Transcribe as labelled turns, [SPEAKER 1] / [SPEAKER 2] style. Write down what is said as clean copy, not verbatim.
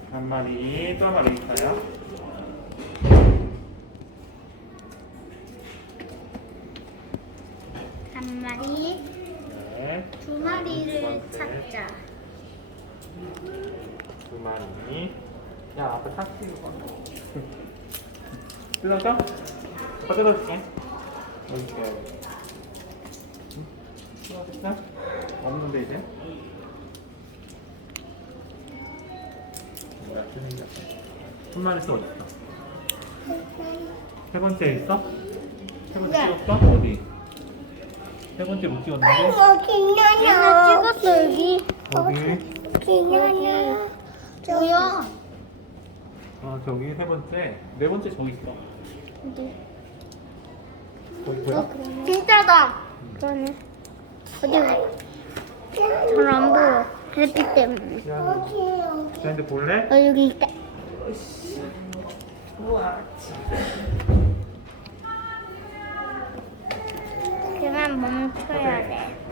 [SPEAKER 1] 한 마리, 또 한 마리 있어요.
[SPEAKER 2] 한 마리,
[SPEAKER 1] 네,
[SPEAKER 2] 두 마리를 찾자.
[SPEAKER 1] 두 마리. 야, 아빠 탁시 이거. 뜯어줘? 아빠 뜯어줄게. 여기 있어요. 뜯어줬어? 없는데 이제? 뭐야, 뜯는다. 한 마리 또 어딨어? 세 번째 있어? 세 번째
[SPEAKER 2] 네.
[SPEAKER 1] 찍었어? 어디? 세 번째 못 찍었는데?
[SPEAKER 2] 얘는 찍었어 여기.
[SPEAKER 1] 어디?
[SPEAKER 2] 뭐야?
[SPEAKER 1] 아, 저기 세 번째. 네 번째 저기 있어. 거기 보여?
[SPEAKER 2] 진짜다. 그러네. 어디? 잘 안 보여. 햇빛 때문에.
[SPEAKER 1] 근데 볼래?
[SPEAKER 2] 여기 있다. 그만 멈춰야 돼.